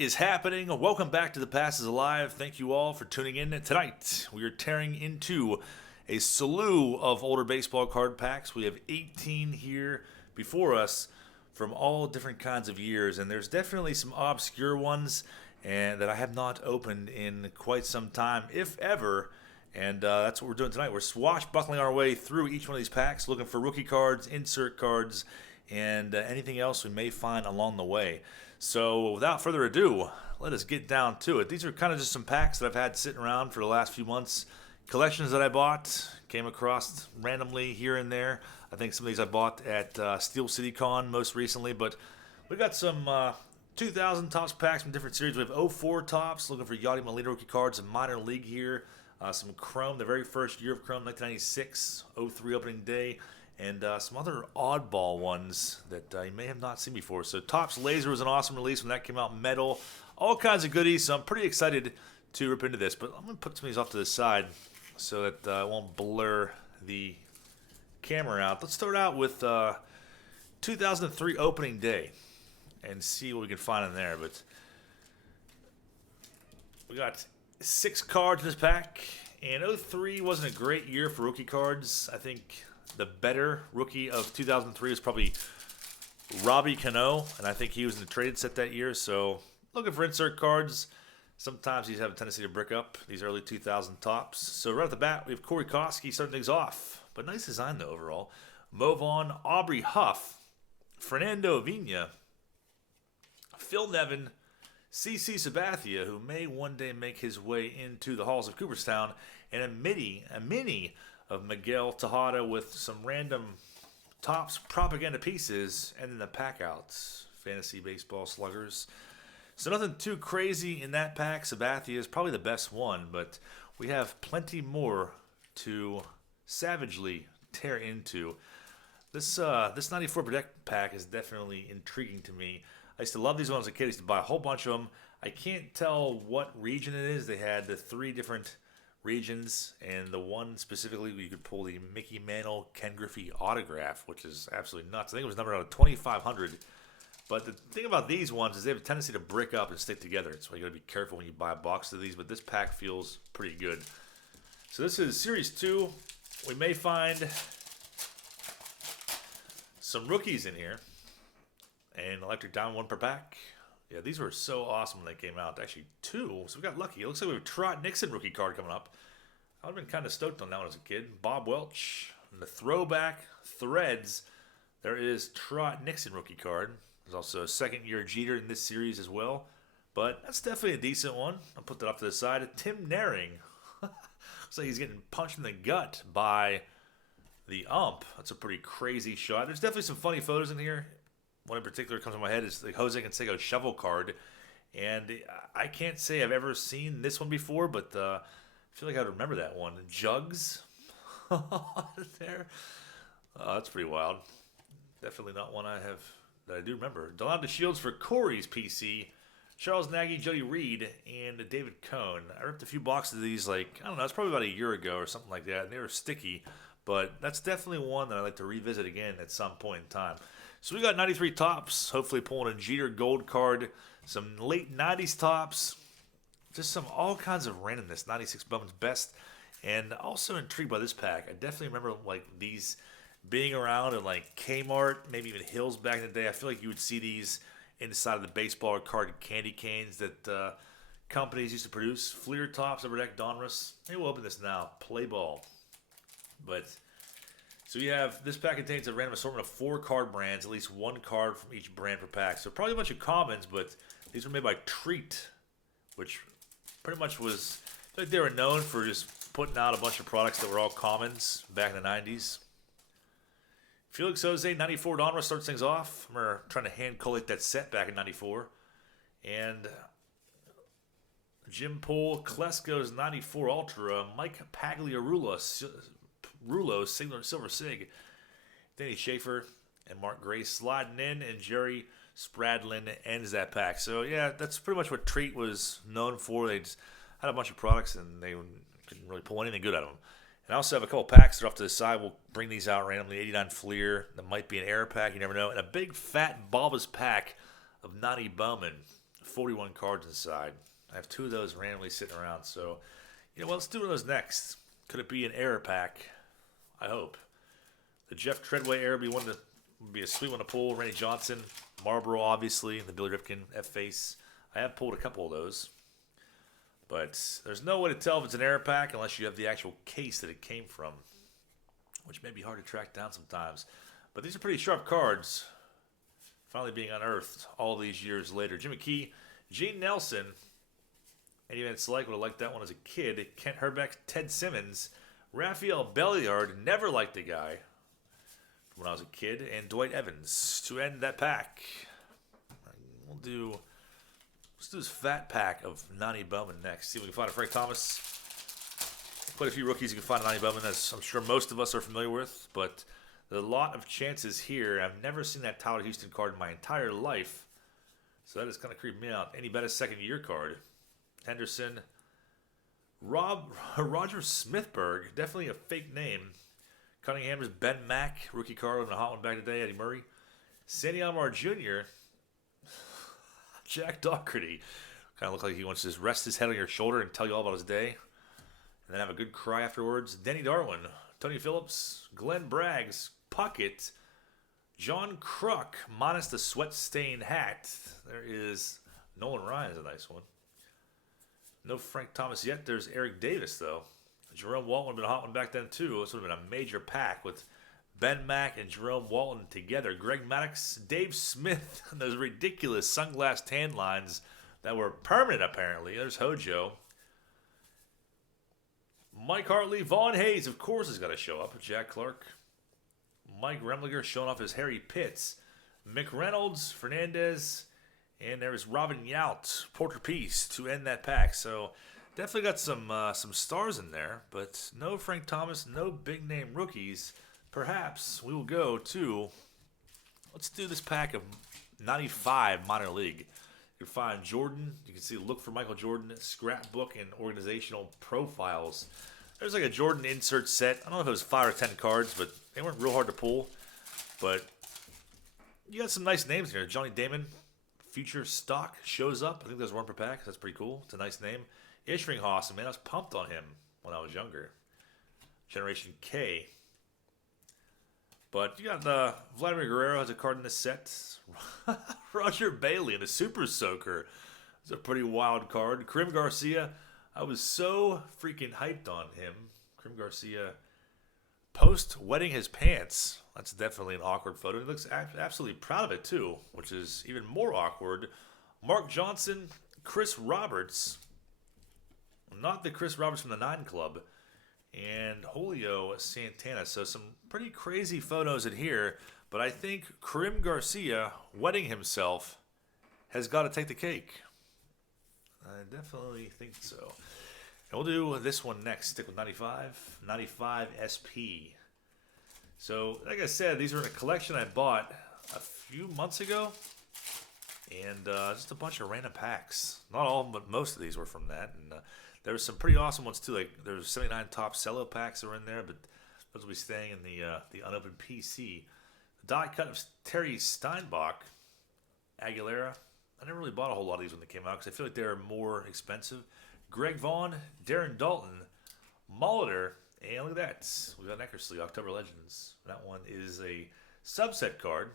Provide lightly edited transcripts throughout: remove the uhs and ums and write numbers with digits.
is happening? Welcome back to The Pass is Alive. Thank you all for tuning in. Tonight, we are tearing into a slew of older baseball card packs. We have 18 here before us from all different kinds of years, and there's definitely some obscure ones and that I have not opened in quite some time, if ever. And that's what we're doing tonight. We're swashbuckling our way through each one of these packs, looking for rookie cards, insert cards, and anything else we may find along the way. So without further ado, let us get down to it. These are kind of just some packs that I've had sitting around for the last few months. Collections that I bought, came across randomly here and there. I think some of these I bought at Steel City Con most recently. But we got some 2000 Topps packs from different series. We have '04 Topps, looking for Yadi Molina rookie cards in minor league here. Some Chrome, the very first year of Chrome, 1996, '03 opening day. And some other oddball ones that you may have not seen before. So Topps Laser was an awesome release when that came out. Metal, all kinds of goodies. So I'm pretty excited to rip into this. But I'm going to put some of these off to the side so that I won't blur the camera out. Let's start out with 2003 opening day and see what we can find in there. But we got 6 cards in this pack. And '03 wasn't a great year for rookie cards. I think the better rookie of 2003 is probably Robbie Cano, and I think he was in the traded set that year. So looking for insert cards. Sometimes these have a tendency to brick up, these early 2000 Topps. So right off the bat, we have Corey Kosky starting things off. But nice design, though, overall. Mo Vaughn, Aubrey Huff, Fernando Vina, Phil Nevin, CC Sabathia, who may one day make his way into the halls of Cooperstown, and a mini of Miguel Tejada with some random Topps propaganda pieces, and then the pack outs, fantasy baseball sluggers. So nothing too crazy in that pack. Sabathia is probably the best one, but we have plenty more to savagely tear into. This 94 Protect pack is definitely intriguing to me. I used to love these ones as a kid. I used to buy a whole bunch of them. I can't tell what region it is. They had the 3 different regions, and the one specifically where you could pull the Mickey Mantle Ken Griffey autograph, which is absolutely nuts. I think it was numbered out of 2,500. But the thing about these ones is they have a tendency to brick up and stick together. So you got to be careful when you buy a box of these. But this pack feels pretty good. So this is Series 2. We may find some rookies in here. And Electric Diamond, 1 per pack. Yeah, these were so awesome when they came out. Actually, 2. So we got lucky. It looks like we have a Trot Nixon rookie card coming up. I would have been kind of stoked on that one as a kid. Bob Welch. And the throwback threads. There is Trot Nixon rookie card. There's also a second-year Jeter in this series as well. But that's definitely a decent one. I'll put that off to the side. Tim Naring. Looks like he's getting punched in the gut by the ump. That's a pretty crazy shot. There's definitely some funny photos in here. One in particular comes to my head is the Jose Canseco shovel card. And I can't say I've ever seen this one before, but I feel like I remember that one. Jugs there. That's pretty wild. Definitely not one that I do remember. Delonte Shields for Corey's PC. Charles Nagy, Jody Reed, and David Cohn. I ripped a few boxes of these, I don't know, it's probably about a year ago or something like that, and they were sticky. But that's definitely one that I'd like to revisit again at some point in time. So we got 93 Topps, hopefully pulling a Jeter gold card, some late 90s Topps, just some all kinds of randomness, 96 Bowman's Best, and also intrigued by this pack. I definitely remember these being around in Kmart, maybe even Hills back in the day. I feel like you would see these inside of the baseball card candy canes that companies used to produce. Fleer Topps, Upper Deck, Donruss. Maybe we'll open this now. Play ball. But so you have, this pack contains a random assortment of 4 card brands, at least 1 card from each brand per pack. So probably a bunch of commons, but these were made by Treat, which pretty much was, I feel like they were known for just putting out a bunch of products that were all commons back in the 90s. Felix Jose, 94 Donruss starts things off. I remember trying to hand collate that set back in 94. And Jim Poole, Klesko's 94 Ultra, Mike Pagliarulo, Silver Sig, Danny Schaefer, and Mark Gray sliding in, and Jerry Spradlin ends that pack. So, yeah, that's pretty much what Treat was known for. They just had a bunch of products, and they couldn't really pull anything good out of them. And I also have a couple packs that are off to the side. We'll bring these out randomly. 89 Fleer. That might be an error pack. You never know. And a big, fat, bulbous pack of Nani Bowman. 41 cards inside. I have 2 of those randomly sitting around. So, you know what? Let's do one of those next. Could it be an error pack? I hope. The Jeff Treadway error would be a sweet one to pull. Randy Johnson, Marlboro, obviously, the Billy Ripken F-Face. I have pulled a couple of those. But there's no way to tell if it's an error pack unless you have the actual case that it came from, which may be hard to track down sometimes. But these are pretty sharp cards, finally being unearthed all these years later. Jimmy Key, Gene Nelson, Eddie Van Slyke would have liked that one as a kid. Kent Herbeck, Ted Simmons, Raphael Belliard, never liked the guy when I was a kid, and Dwight Evans to end that pack. Let's do this fat pack of 90 Bowman next. See if we can find a Frank Thomas. Quite a few rookies you can find a 90 Bowman, as I'm sure most of us are familiar with, but there's a lot of chances here. I've never seen that Tyler Houston card in my entire life, so that is kind of creeping me out. Any better second-year card? Henderson. Roger Smithberg, definitely a fake name. Cunningham's Ben Mack, rookie card on a hot one back today. Eddie Murray. Sandy Alomar Jr., Jack Doherty. Kind of look like he wants to just rest his head on your shoulder and tell you all about his day, and then have a good cry afterwards. Denny Darwin, Tony Phillips, Glenn Braggs, Puckett, John Kruk, minus the sweat-stained hat. There is Nolan Ryan, is a nice one. No Frank Thomas yet. There's Eric Davis, though. Jerome Walton would have been a hot one back then, too. This would have been a major pack with Ben Mack and Jerome Walton together. Greg Maddox, Dave Smith, and those ridiculous sunglass tan lines that were permanent, apparently. There's Hojo. Mike Hartley, Vaughn Hayes, of course, has got to show up. Jack Clark. Mike Remlinger showing off his Harry Pitts. Mick Reynolds, Fernandez, and there is Robin Yount, Porter Peace to end that pack. So definitely got some stars in there, but no Frank Thomas, no big-name rookies. Perhaps we will go to, let's do this pack of 95 minor league. You can find Jordan. You can see Look for Michael Jordan, scrapbook, and organizational profiles. There's like a Jordan insert set. I don't know if it was 5 or 10 cards, but they weren't real hard to pull. But you got some nice names here. Johnny Damon, Future Stock shows up. I think there's one per pack. That's pretty cool. It's a nice name. Ishringhausen, man, I was pumped on him when I was younger. Generation K. But you got Vladimir Guerrero has a card in this set. Roger Bailey and a Super Soaker. It's a pretty wild card. Karim Garcia, I was so freaking hyped on him. Karim Garcia post wetting his pants. That's definitely an awkward photo. He looks absolutely proud of it too, which is even more awkward. Mark Johnson, Chris Roberts. Not the Chris Roberts from the 9 Club. And Julio Santana. So some pretty crazy photos in here. But I think Karim Garcia, wetting himself, has got to take the cake. I definitely think so. And we'll do this one next. Stick with 95. 95 SP. So, like I said, these are in a collection I bought a few months ago. And just a bunch of random packs. Not all, but most of these were from that. And there were some pretty awesome ones too. Like there's 79 top cello packs that were in there, but those will be staying in the unopened PC. The die cut of Terry Steinbach, Aguilera. I never really bought a whole lot of these when they came out because I feel like they're more expensive. Greg Vaughn, Darren Dalton, Molitor, and look at that. We got an Eckersley, October Legends. That one is a subset card,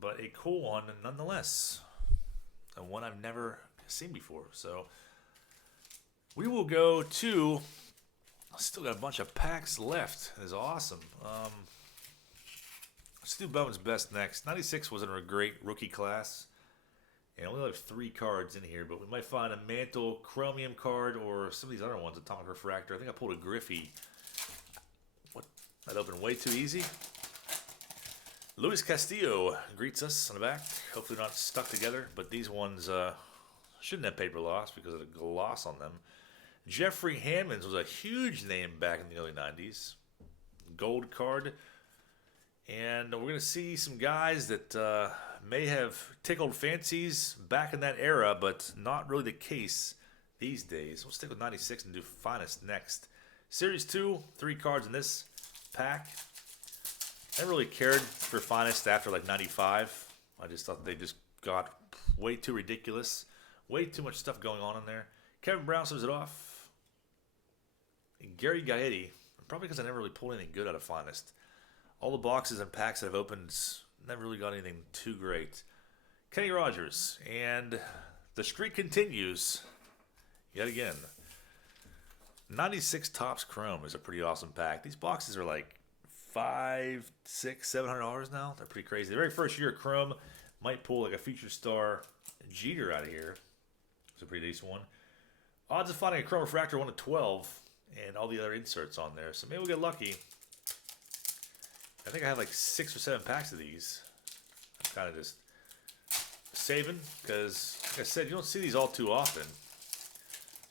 but a cool one nonetheless. And one I've never seen before. So we will go to, still got a bunch of packs left. It is awesome. Let's do Bowman's Best next. 96 wasn't a great rookie class. And we only have 3 cards in here, but we might find a Mantle Chromium card or some of these other ones, Atomic Refractor. I think I pulled a Griffey. What? That opened way too easy. Luis Castillo greets us on the back. Hopefully not stuck together, but these ones shouldn't have paper loss because of the gloss on them. Jeffrey Hammonds was a huge name back in the early 90s. Gold card. And we're going to see some guys that may have tickled fancies back in that era, but not really the case these days. We'll stick with 96 and do Finest next. Series 2, 3 cards in this pack. Never really cared for Finest after like 95. I just thought they just got way too ridiculous Way too much stuff going on in there. Kevin Brown sums it off. And Gary Gaetti, probably because I never really pulled anything good out of Finest. All the boxes and packs that I've opened never really got anything too great. Kenny Rogers, and the streak continues yet again. 96 Topps Chrome is a pretty awesome pack. These boxes are like $500, $600, $700 now. They're pretty crazy. The very first year of Chrome might pull like a Feature Star Jeter out of here. It's a pretty decent one. Odds of finding a Chrome Refractor 1 to 12, and all the other inserts on there. So maybe we'll get lucky. I think I have like 6 or 7 packs of these. I'm kind of just saving because, like I said, you don't see these all too often.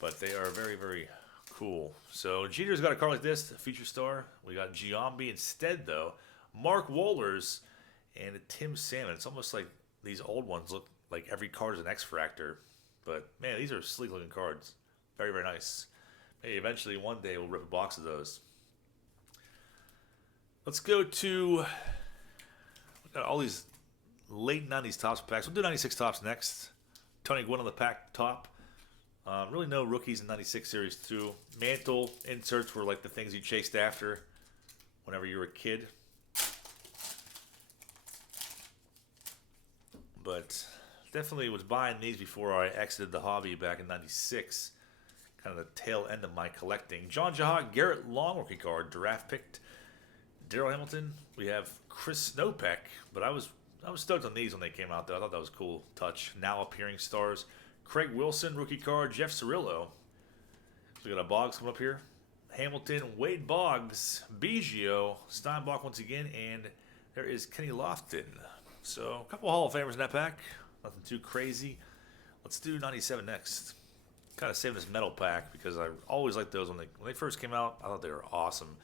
But they are very, very cool. So Jeter's got a card like this, a Feature Star. We got Giambi instead, though. Mark Wohlers and a Tim Salmon. It's almost like these old ones look like every card is an X-Fractor. But, man, these are sleek-looking cards. Very, very nice. Maybe eventually one day we'll rip a box of those. Let's go to... We've got all these late 90s Topps packs. We'll do 96 Topps next. Tony Gwynn on the pack top. Really no rookies in 96 Series 2. Mantle inserts were like the things you chased after whenever you were a kid. But definitely was buying these before I exited the hobby back in 96. Kind of the tail end of my collecting. John Jaha, Garrett Long rookie card, draft picked. Darryl Hamilton. We have Chris Snopek, but I was stoked on these when they came out though. I thought that was a cool touch. Now appearing stars. Craig Wilson, rookie card. Jeff Cirillo. So we got a Boggs coming up here. Hamilton, Wade Boggs, Biggio, Steinbach once again, and there is Kenny Lofton. So a couple Hall of Famers in that pack. Nothing too crazy. Let's do 97 next. Kind of saving this metal pack because I always liked those when they first came out. I thought they were awesome.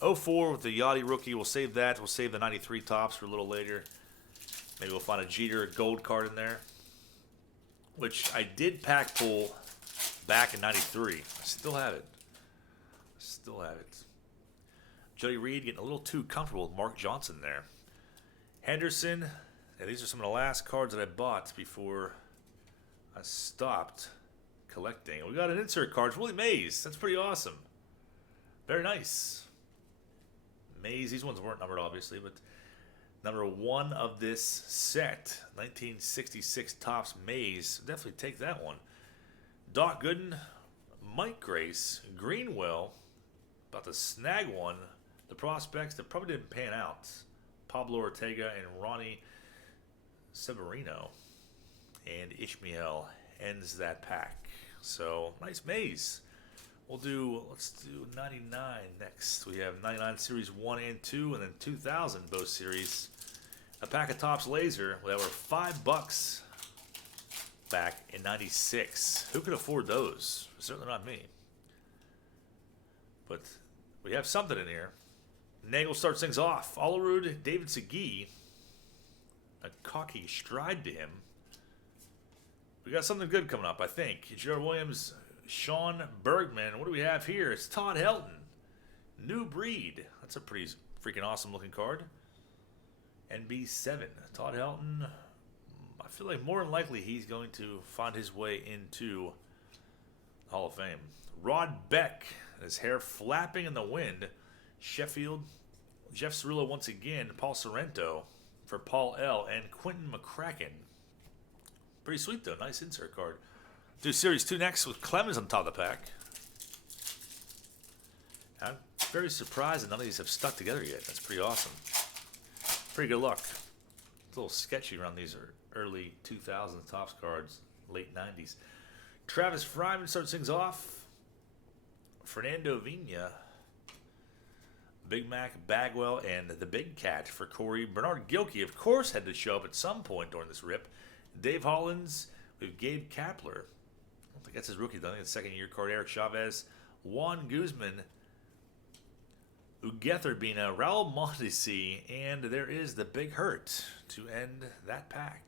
04 with the Yachty rookie. We'll save that. We'll save the 93 Topps for a little later. Maybe we'll find a Jeter gold card in there, which I did pack pull back in 93. I still have it. Jody Reed getting a little too comfortable with Mark Johnson there. Henderson. Yeah, these are some of the last cards that I bought before I stopped collecting. We got an insert card. Willie Mays. That's pretty awesome. Very nice. Mays. These ones weren't numbered, obviously, but number 1 of this set, 1966 Topps Mays. Definitely take that one. Doc Gooden, Mike Grace, Greenwell, about to snag one. The prospects that probably didn't pan out. Pablo Ortega and Ronnie Severino. And Ishmael ends that pack. So, nice Mays. Let's do 99 next. We have 99 Series 1 and 2, and then 2000 both series. A pack of Topps Laser that were $5 back in 96. Who could afford those? Certainly not me. But we have something in here. Nagel starts things off. Olerud, David Segui. A cocky stride to him. We got something good coming up, I think. Gerard Williams, Sean Bergman. What do we have here? It's Todd Helton. New breed. That's a pretty freaking awesome looking card. NB7. Todd Helton. I feel like more than likely he's going to find his way into the Hall of Fame. Rod Beck. His hair flapping in the wind. Sheffield. Jeff Cirillo once again. Paul Sorrento for Paul L. And Quentin McCracken. Pretty sweet though. Nice insert card. Do Series 2 next with Clemens on top of the pack. I'm very surprised that none of these have stuck together yet. That's pretty awesome. Pretty good luck. It's a little sketchy around these early 2000s Topps cards, late 90s. Travis Fryman starts things off. Fernando Vina. Big Mac Bagwell and the Big Cat for Corey. Bernard Gilkey, of course, had to show up at some point during this rip. Dave Hollins with Gabe Kapler. I don't think that's his rookie, though. I think it's second-year card. Eric Chavez. Juan Guzman. Ugether Bina. Raul Mondesi. And there is the Big Hurt to end that pack.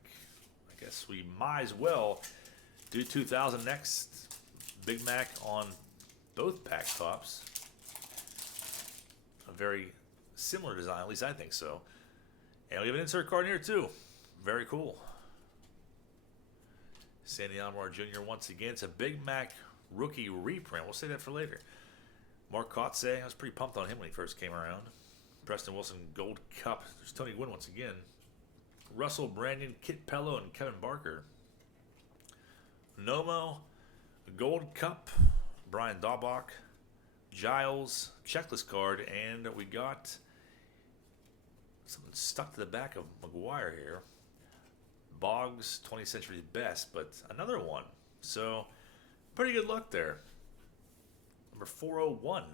I guess we might as well do 2000 next. Big Mac on both pack tops. A very similar design, at least I think so. And we have an insert card in here, too. Very cool. Sandy Alomar Jr. once again. It's a Big Mac rookie reprint. We'll say that for later. Mark Kotze, I was pretty pumped on him when he first came around. Preston Wilson Gold Cup. There's Tony Gwynn once again. Russell Brandon, Kit Pello, and Kevin Barker. Nomo, Gold Cup, Brian Daubach, Giles, checklist card, and we got something stuck to the back of McGuire here. Boggs, 20th Century's Best, but another one. So, pretty good luck there. Number 401.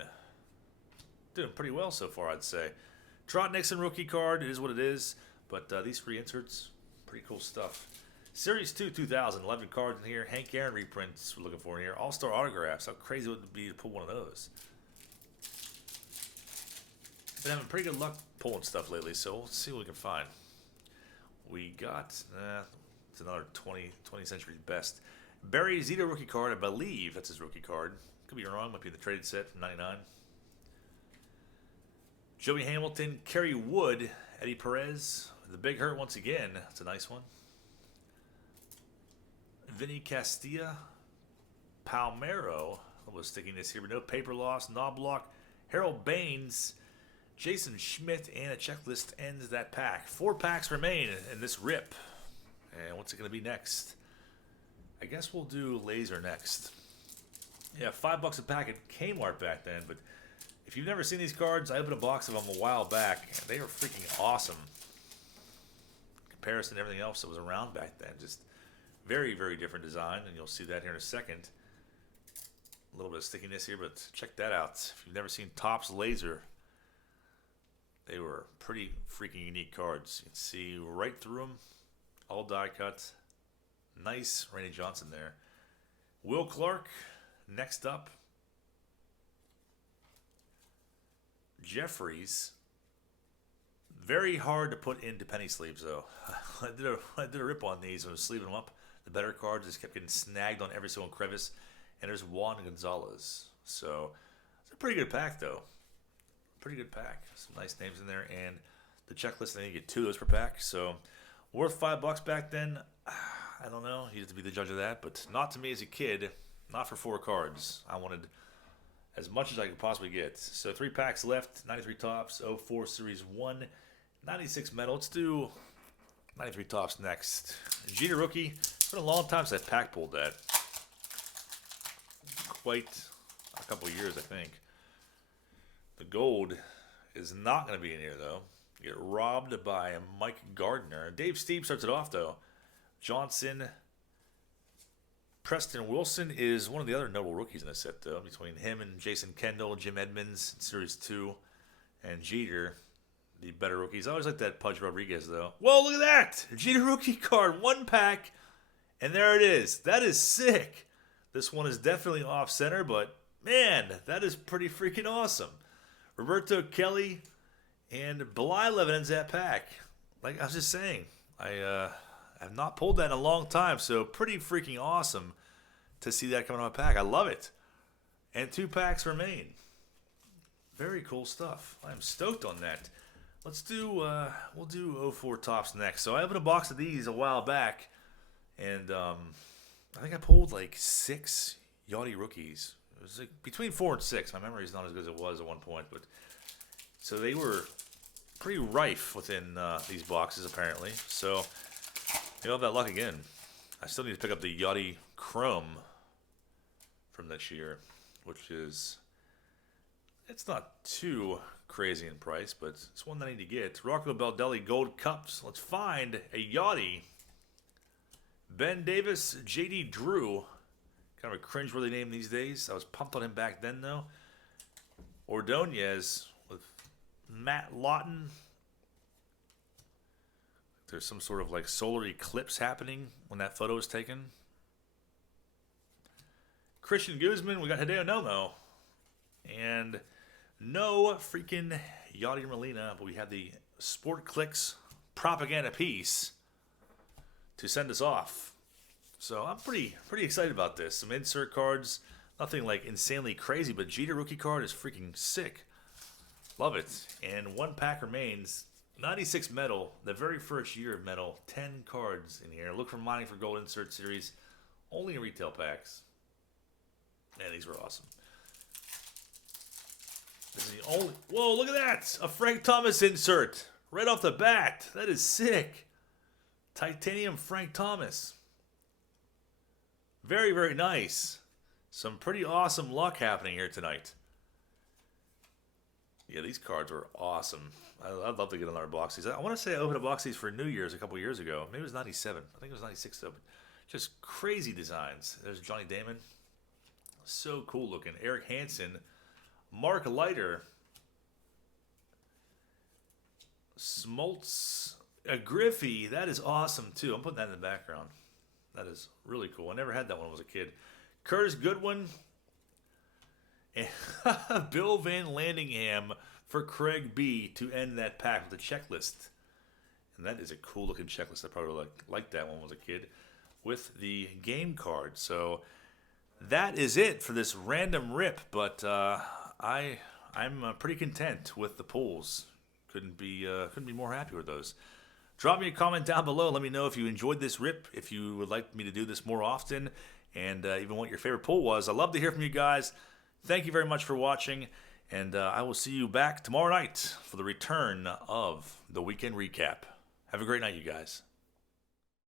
Doing pretty well so far, I'd say. Trot Nixon rookie card, it is what it is. But these free inserts, pretty cool stuff. Series 2, 2000, 11 cards in here. Hank Aaron reprints we're looking for in here. All-Star autographs. How crazy would it be to pull one of those? Been having pretty good luck pulling stuff lately, so we'll see what we can find. We got, it's another 20th Century Best. Barry Zito rookie card, I believe that's his rookie card. Could be wrong, might be the traded set from 99. Joey Hamilton, Kerry Wood, Eddie Perez, the Big Hurt once again. That's a nice one. Vinny Castilla, Palmero, a little stickiness here, but no paper loss. Knobloch, Harold Baines, Jason Schmidt, and a checklist ends that pack. 4 packs remain in this rip. And what's it going to be next? I guess we'll do Laser next. Yeah, $5 a pack at Kmart back then, but if you've never seen these cards, I opened a box of them a while back, and they are freaking awesome. In comparison to everything else that was around back then. Just very, very different design, and you'll see that here in a second. A little bit of stickiness here, but check that out. If you've never seen Topps Laser, they were pretty freaking unique cards. You can see right through them, all die cuts. Nice Randy Johnson there. Will Clark, next up. Jeffries. Very hard to put into penny sleeves, though. I did a rip on these when I was sleeving them up. The better cards just kept getting snagged on every single crevice. And there's Juan Gonzalez. So, it's a pretty good pack, though. Pretty good pack. Some nice names in there. And the checklist, I think you get 2 of those per pack. So, worth $5 back then. I don't know. You have to be the judge of that. But not to me as a kid. Not for 4 cards. I wanted as much as I could possibly get. So 3 packs left. 93 Topps. 04 Series 1. 96 metal. Let's do 93 Topps next. Jeter rookie. It's been a long time since I pack pulled that. Quite a couple of years, I think. The gold is not going to be in here, though. You get robbed by Mike Gardner. Dave Steve starts it off, though. Johnson. Preston Wilson is one of the other notable rookies in this set, though. Between him and Jason Kendall, Jim Edmonds in Series 2, and Jeter, the better rookies. I always like that Pudge Rodriguez, though. Whoa, look at that! Jeter rookie card, 1 pack, and there it is. That is sick. This one is definitely off-center, but, man, that is pretty freaking awesome. Roberto Kelly and Blyleven ends that pack. Like I was just saying, I have not pulled that in a long time, so pretty freaking awesome to see that coming out of a pack. I love it. And 2 packs remain. Very cool stuff. I'm stoked on that. Let's do, we'll do 04 Topps next. So I opened a box of these a while back, and I think I pulled like 6 Yachty rookies. It was like between 4 and 6. My memory is not as good as it was at one point, but so they were pretty rife within these boxes apparently. So you'll have that luck again. I still need to pick up the Yachty Chrome from this year, which is, it's not too crazy in price, but it's one that I need to get. Rocco Baldelli Gold Cups. Let's find a Yachty. Ben Davis, J.D. Drew. Kind of a cringeworthy name these days. I was pumped on him back then, though. Ordonez with Matt Lawton. There's some sort of like solar eclipse happening when that photo is taken. Christian Guzman, we got Hideo Nomo. And no freaking Yachty Molina, but we have the Sport Clicks propaganda piece to send us off. So I'm pretty excited about this. Some insert cards, nothing like insanely crazy, but Jeter rookie card is freaking sick. Love it. And 1 pack remains. 96 metal, the very first year of metal. 10 cards in here. Look for mining for gold insert series. Only in retail packs. Man, these were awesome. This is the only... Whoa, look at that! A Frank Thomas insert. Right off the bat. That is sick. Titanium Frank Thomas. Very, very nice. Some pretty awesome luck happening here tonight. Yeah, these cards were awesome. I'd love to get another box of these. I want to say I opened a box of these for New Year's a couple years ago. Maybe it was 97. I think it was 96 though. But just crazy designs. There's Johnny Damon. So cool looking. Eric Hansen. Mark Leiter. Smoltz. A Griffey. That is awesome too. I'm putting that in the background. That is really cool. I never had that when I was a kid. Curtis Goodwin. And Bill Van Landingham for Craig B to end that pack with a checklist. And that is a cool looking checklist. I probably liked that when I was a kid with the game card. So that is it for this random rip. But I'm pretty content with the pulls. Couldn't be more happy with those. Drop me a comment down below. Let me know if you enjoyed this rip, if you would like me to do this more often, and even what your favorite pull was. I'd love to hear from you guys. Thank you very much for watching, and I will see you back tomorrow night for the return of the weekend recap. Have a great night, you guys.